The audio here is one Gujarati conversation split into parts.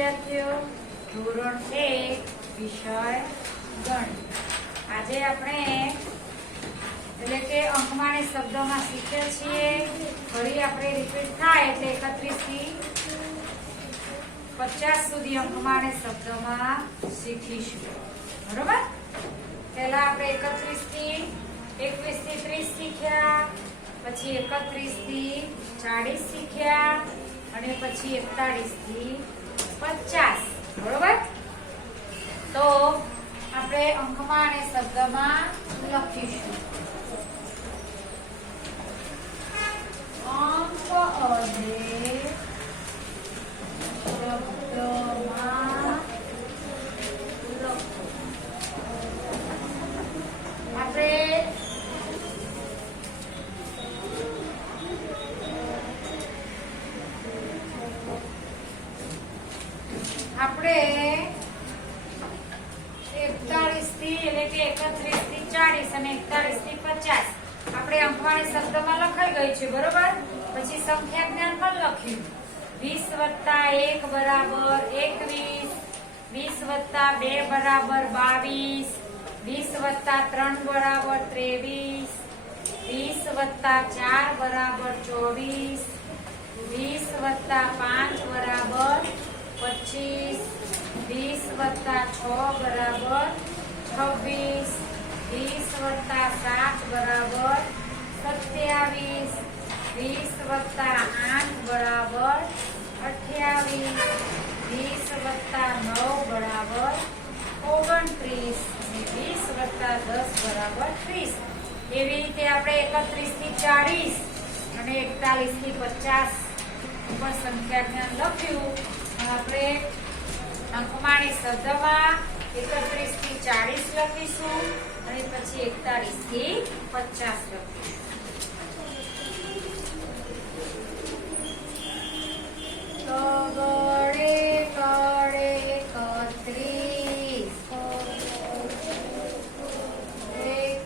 વિદ્યાર્થીઓ, ધોરણ 1 વિષય ગણિત. આજે આપણે એટલે કે અંકમાળી શબ્દોમાં શીખ્યા છીએ. ફરી આપણે રિપીટ થાય એટલે 31 થી 50 સુધી અંકમાળી શબ્દોમાં શીખીશું. બરોબર? પહેલા આપણે 31 થી 21 થી 30 શીખ્યા, પછી 31 થી 40 શીખ્યા અને પછી 41 થી 50. બરોબર? તો આપણે અંકમાં અને શબ્દમાં લખીશું. અંક અડે શબ્દમાં લખો. આપણે 41 થી એટલે કે 31 થી 40 અને 41 થી 50 આપણે અંકવાળી શબ્દમાં લખાઈ ગઈ છે. બરોબર? પછી સંખ્યા જ્ઞાન પણ લખ્યું. 20 + 1 બરાબર 21, 20 + 2 બરાબર 22, 20 + 3 બરાબર 23, 20 + 4 બરાબર 24, 20 + 5 બરાબર 25, 20 + 6 બરાબર 26, 20 + 7 બરાબર 27, 20 + 8 બરાબર 28, 20 + 9 બરાબર 29 અને 20 + 10 બરાબર 30. એવી રીતે આપણે 31 થી 40 અને 41 થી 50 ઉપર સંખ્યા જ્ઞાન લખ્યું. આપણે અંકમાળી શબ્દમાં 31 થી 40 લખીશું અને પછી 41 થી 50 લખીશું. કગડે કડે 31, 31.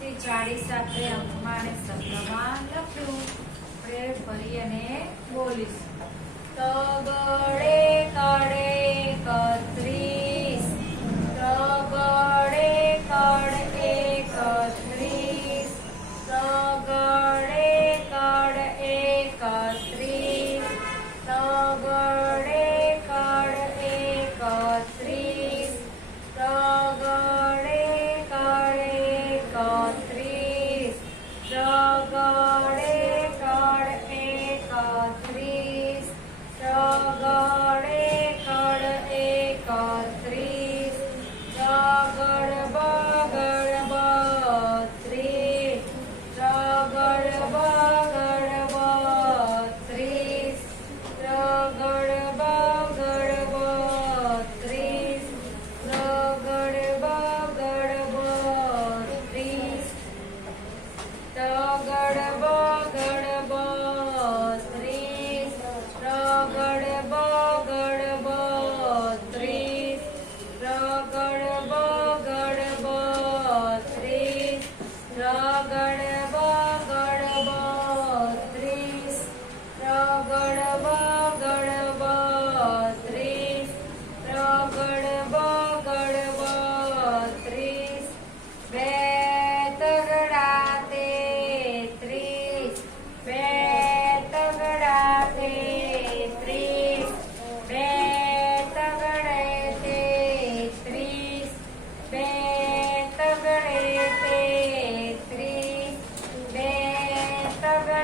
થી 40 આપણે અંકમાળી શબ્દમાં લખ્યું. આપણે ફરી અને બોલીશું. કગડે કડે 31, કગડે કડે 31, કગડે કડે 31, કગડે કડે 31, કગડે કડ 31,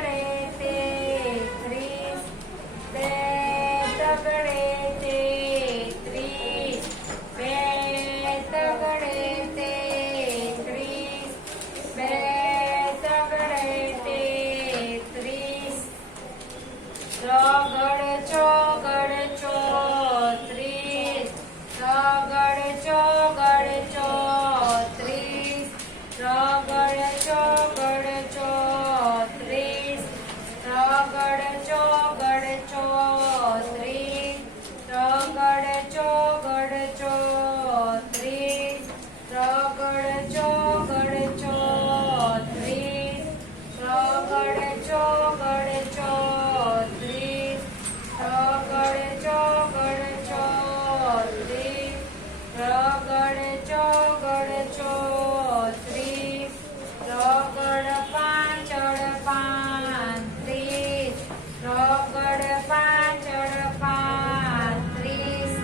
તગડે તેત્રીસ, બે તગડે તેત્રીસ, બે તગડે તેત્રીસ, બે તગડે તેત્રીસ, ત્રગડ ચોગડ ચોત્રીસ, ત્રગડ ચોગડ ચોત્રીસ, ત્રગડ ચોગડ ચોત્રીસ, ત્રગડ ચોગડ ચોત્રીસ, ત્રગડ ચોગડ ચોત્રીસ, ત્રગડ ચોગડ ચોત્રીસ, ત્રગડ ચોગડ ચોત્રીસ, ત્રગડ ચોગડ ચોત્રીસ, ત્રગડ ચોગડ ચોત્રીસ, ત્રગડ પાંચડ પાંત્રીસ, ત્રગડ પાંચડ પાંત્રીસ,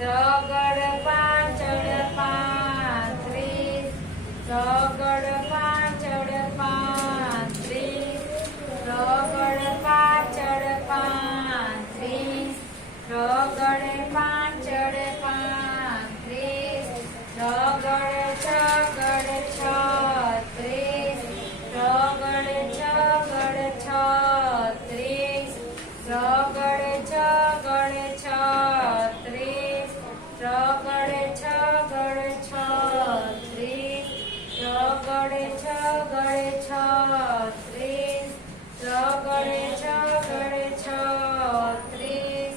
ત્રગડ પાંચડ પાંત્રીસ, ત્રગડ પાંચડ પાંત્રીસ, ત્રગડ પાંચડ પાંત્રીસ, ત્રગડ પાંચડ પાંત્રીસ, ત્રગડ છગડ છત્રીસ, ત્રગડ છગડ છત્રીસ, ત્રગડ છગડ છત્રીસ, ત્રગડ છગડ છત્રીસ, ત્રગડ છગડ છત્રીસ, ત્રગડ છગડ છત્રીસ,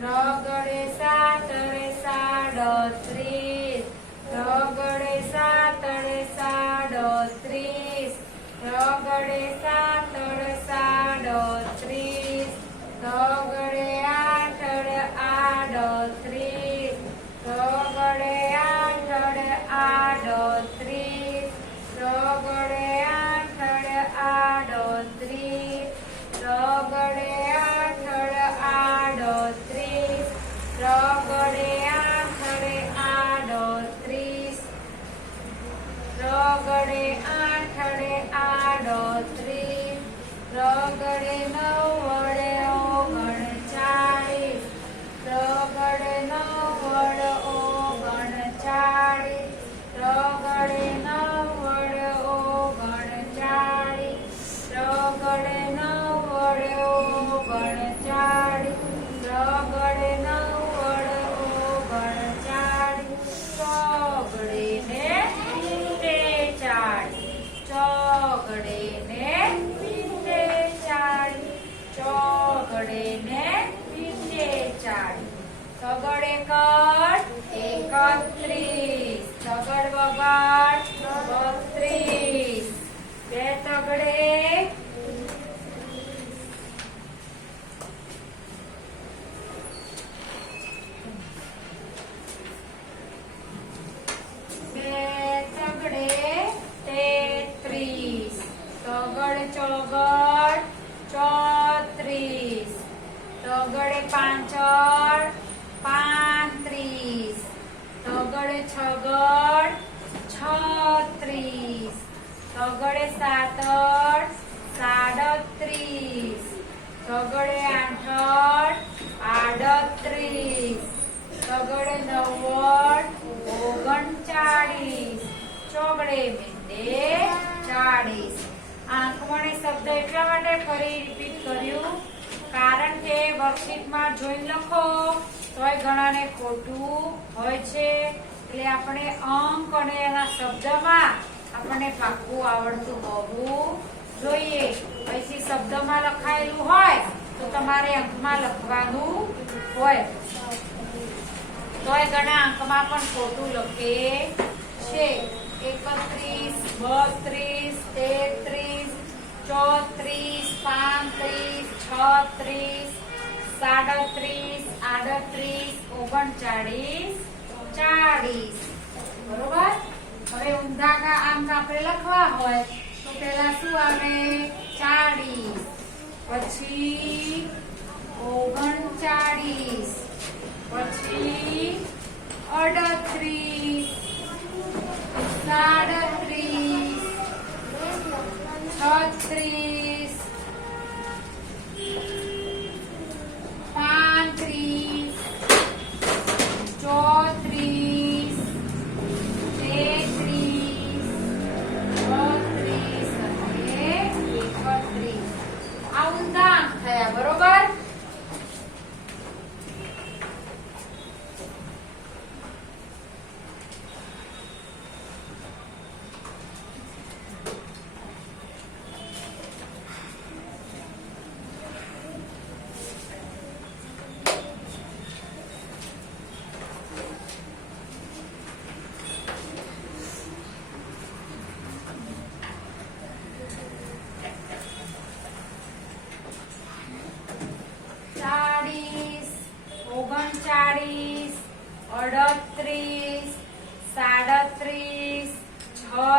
ત્રગડ સાતડ સાડત્રીસ, ત્રગડ સાતડ સાડત્રીસ, ત્રગડ સાતડ સાડત્રીસ, ત્રગડ આઠડ આડત્રીસ, ત્રગડ આઠડ આડત્રીસ, ત્રગડ આઠડ આડત્રીસ, ત્રગડ આઠડ આડત્રીસ, ત્રગડ આઠડ આડત્રીસ, ત્રગડ આઠડ આડત્રીસ, ત્રગડ નવ્વડ ઓગણચાળીસ, ત્રગડ નવ્વડ ઓગણચાળીસ, ત્રગડ નવ્વડ ઓગણચાળીસ, ત્રગડ નવ્વડ ઓગણચાળીસ, ત્રગડ નવ્વડ ઓગણચાળીસ, ચોગડે ને પિત્તેચાળીસ, ચોગડે ને પિત્તેચાળીસ, ચોગડે ને પિત્તેચાળીસ, તગડ એકડ એકત્રીસ, તગડ વગડ બત્રીસ, બે તગડે બે તગડે તેત્રીસ, તગડ ચોગડ ચોત્રીસ, તગડે પાંચડ પાંત્રીસ, તગડે છગડ છત્રીસ, તગડે સાતડ સાડત્રીસ, તગડે આઠડ આડત્રીસ, તગડે નવ્વડ ઓગણચાળીસ, ચોગડે મીંડે 40. આંકવાણી શબ્દ એટલા માટે ફરી રિપીટ કર્યું કારણ કે વર્કશીટમાં જોઈને લખો તોય ઘણાને ખોટું હોય છે, એટલે આપણે અંક અને એના શબ્દમાં આપણને પાક્કું આવડતું હોવું જોઈએ. પછી શબ્દમાં લખાયેલું હોય તો તમારે અંકમાં લખવાનું હોય, તોય ઘણા અંકમાં પણ ખોટું લખે છે. 31, 32, 33, 34, 35, 36, 37, 38, 39, 40. બરોબર. હવે ઊંધા આમ આપણે લખવા હોય તો પેલા શું આવે? 40, પછી 39, પછી 38, 37, 36,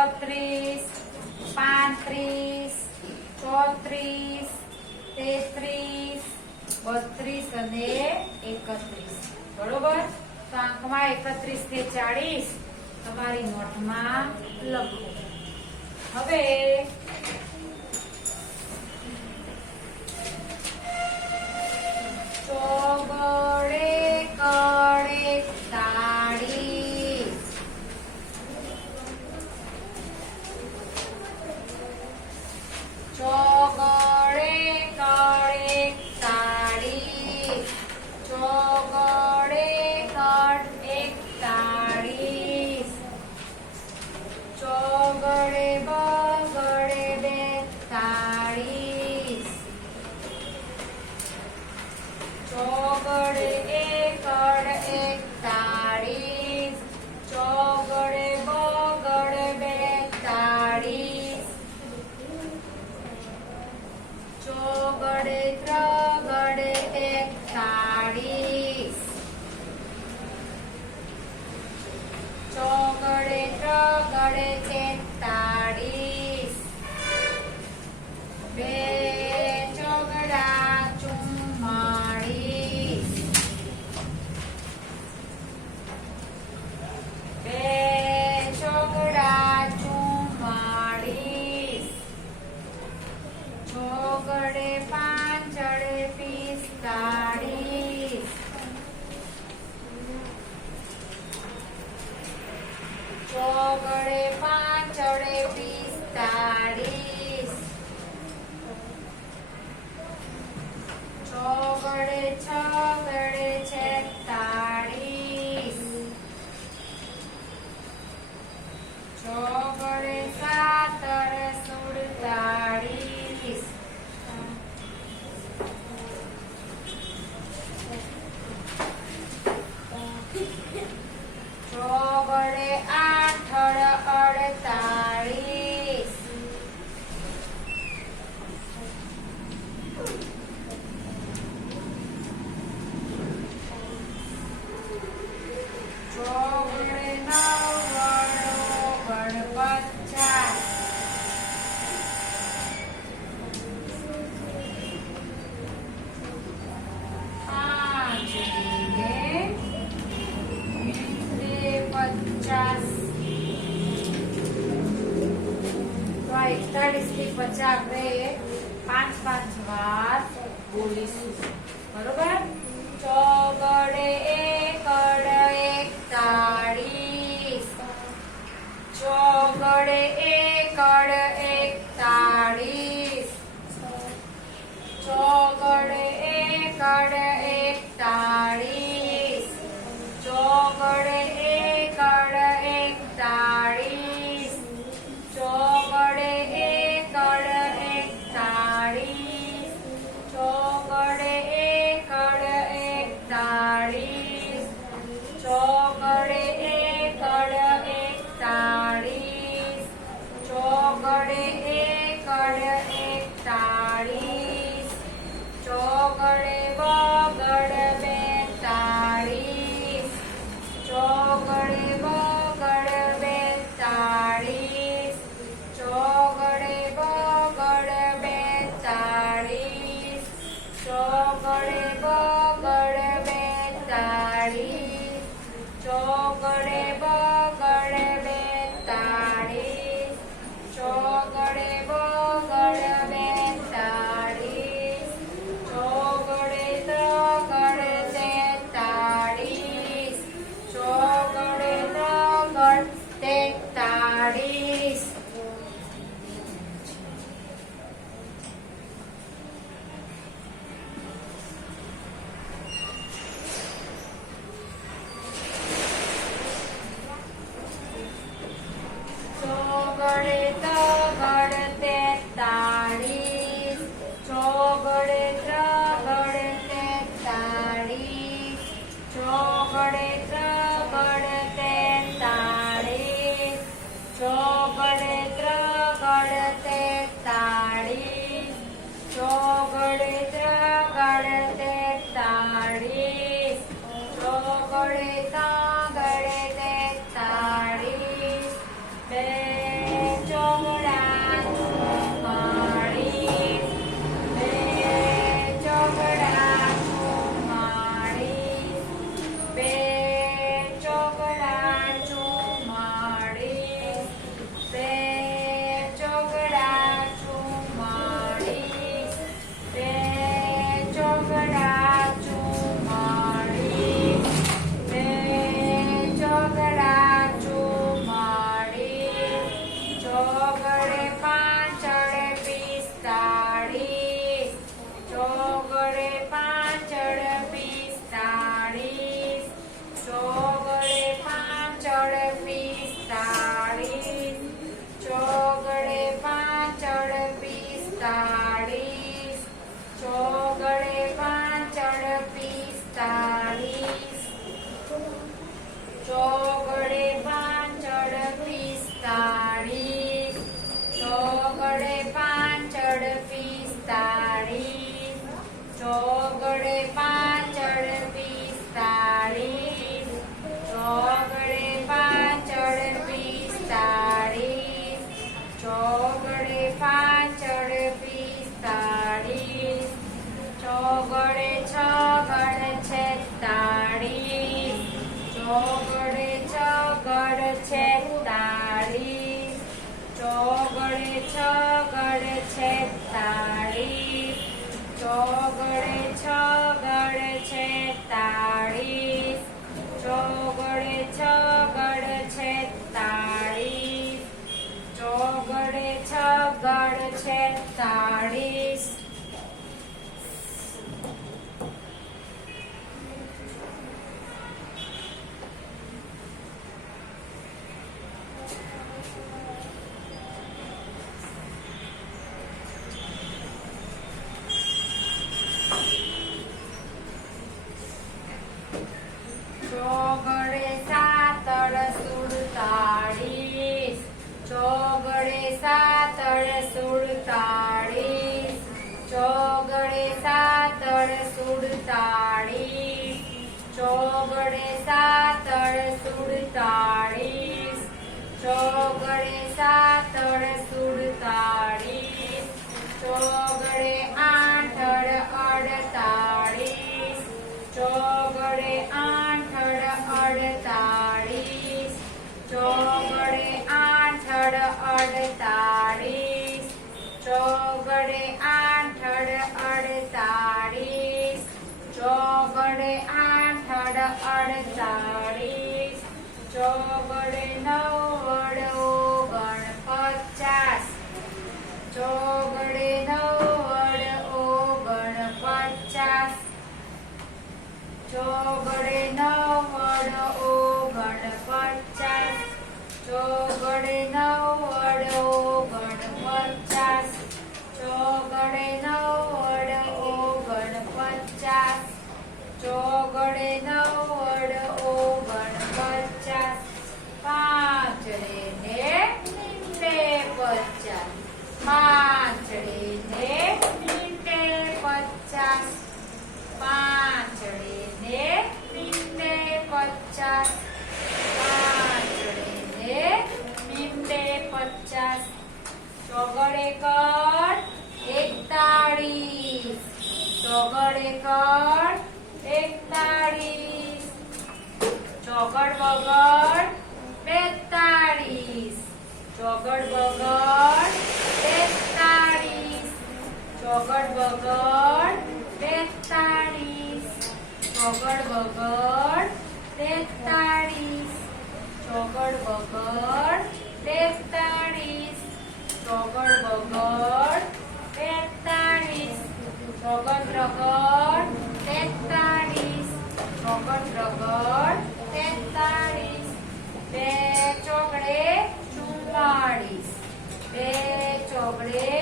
32 35 34 33 32 અને 31 બરોબર. તો આંકમાં 31 થી 40 તમારી નોટમાં લખો. હવે ચોગડે કડે તાળી, ચોગડે કડે તાળી, ચોગડે કડે તાળી, ચોગડે બગડે 42, ચોગડે એકડ 41, ચોગડે બગડ 42, ચોગડે ત્રગડે 41, ચોગડે ત્રગડે 43, બે ચોગડા 44, બે ચોગડા 44, ચોગડે પાંચડે 45, ચોગડે પાંચડે 45, ચોગડે છગડે 46, ચોગડે સાતર 47, ચોગડે આઠડ 48, ચોગડે નવ્વાણું 49, પાંચ ને 50. તો આ 41 થી 50 આપણે 5 વાર બોલીશું બરોબર. ચોગડે એકડ 41, ચોગડે એકડ 41, ચોગડે એકડ 41, ચોગડે એકડ 41, ચોગડે એકડ 41, ચોગડે એકડ 41, ચોગડે એકડ 41, ચોગડે એકડ 41, ચોગડે બગડ 42, ચોગડે બગડ 42, ચોગડે બગડ 42, ચોગડે બગડ 42, ચોગડે બગડ 42, ચોગડે બગડ 42, ચોગડે ત્રગડ 43, ચોગડે ત્રગડ 43, ચોગડે ત્રગડ 43, ચોગડે ત્રગડ 43, ચોગડે ત્રગડ 43, ચોગડે ત્રગડ 43, ચોગડે ત્રગડ 43, ચોગડે ત્રગડ 43, બે ચોગડે પાંચડ 45, ચોગડે પાંચડ 45, ચોગડે પાંચડ 45, ચોગડે પાંચડ 45, ચોગડે પાંચડ 45, ચોગડે છગડ 46, ચોગડે છગડ 46, ચોગડે છગડ 46, ચોગડે છગડ 46, ચોગડે છગડ 46, ચોગડે છગડ 46. ચોગડે સાતડ 47, ચોગડે સાતડ 47, ચોગડે સાતડ 47, ચોગડે સાતડ 47, ચોગડે સાતડ 47, ચોગડે આઠડ 48, ચોગડે આઠડ 48, ચોગડે આઠડ 48, ચોગડે આઠડ 48, ચોગડે આઠડ 48, ચોગડે નવ્વડ 49, ચોગડે નવ્વડ 49, ચોગડે નવ્વડ 49, ચોગડે નવ્વડ 49, ચોગડે નવ્વડ 49, ચોગડે નવ્વડ 49, પાંચડે ને 50, પાંચડે ને 50, પાંચડે ને 50, પાંચડે ને 50, ચોગડે કર 41, ચોગડે કર 41, ચોગડ બગડ 42, ચોગડ બગડ 42, ચોગડ બગડ 42, ચોગડ બગડ 43, ચોગડ બગડ 43, ચોગડ બગડ 43, ચોગડ રગડ 43, ચોગડ રગડ 43, બે ચોગડે 44, બે ચોગડે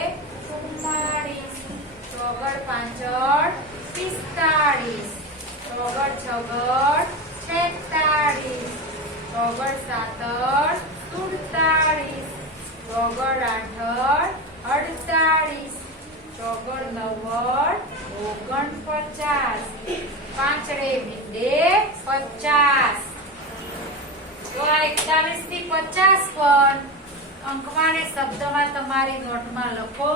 44, ચોગડ પાંચડ 45, ચોગડ છગડ 46, ચોગડ સાતડ 47, ચોગડ આઠડ 48, ચોગડ નવ્વડ 49, પાંચડે મીંડે 50. તો આ 41 થી 50 પર અંકવાને શબ્દમાં તમારી નોટમાં લખો,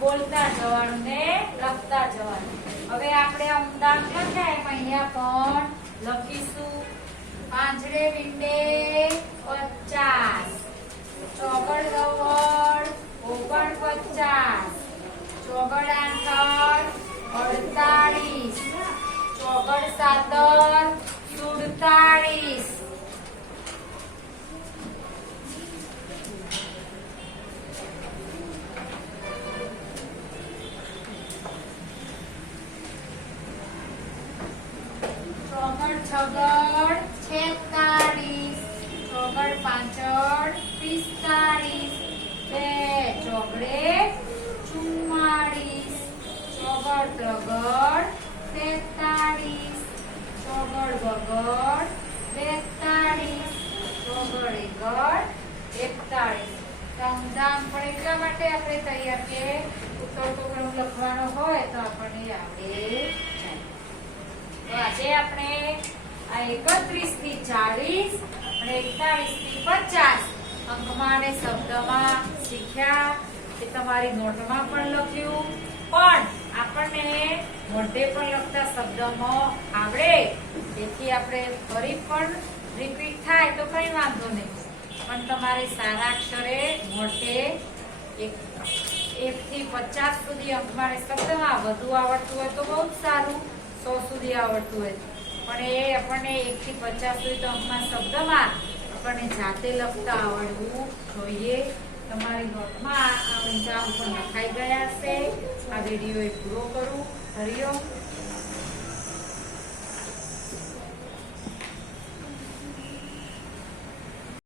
બોલતા જવાનું ને લખતા જવાનું. હવે આપણે આ ઊંડાણ લખ્યા એમ અહીંયા પણ લખીશું. પાંચડે મીંડે 50, ચોગડ નવ્વડ 49, ચોગડ આઠડ 48, ચોગડ સાતડ 47, ચોગડ છગડ 46, ચોગડ પાંચડ 45, બે ચોગડે 44, ચોગડ ત્રગડ 43, ચોગડ બગડ 41 ગોગળી ગળ 41 સંધાન પણ એટલા માટે આપણે તૈયાર કે ઉતરતો ક્રમ લખવાનો હોય તો આપણને આવડે જાય. તો આજે આપણે આ 31 થી 40 અને 41 થી 50 અંકમાં અને શબ્દમાં શીખ્યા. એ તમારી નોટમાં પણ લખ્યું, પણ આપણને મોઢે પણ લખતા શબ્દમાં આવડે. તેથી આપણે ફરી પણ રિપીટ થાય તો કઈ વાંધો નહીં, પણ તમારે સારા અક્ષરે મોઢે 1 થી 50 સુધી અંકમાં અને શબ્દમાં વધુ આવડતું હોય તો બહુ જ સારું, 100 સુધી આવડતું હોય પણ એ આપણને 1 થી 50 સુધી તો અંકમાં શબ્દમાં આપણને જાતે લખતા આવડવું જોઈએ. તમારી નોટમાં આ ઊંચા ઉપર લખાઈ ગયા હશે. આ વિડીયો પૂરો કરું. હરિઓમ.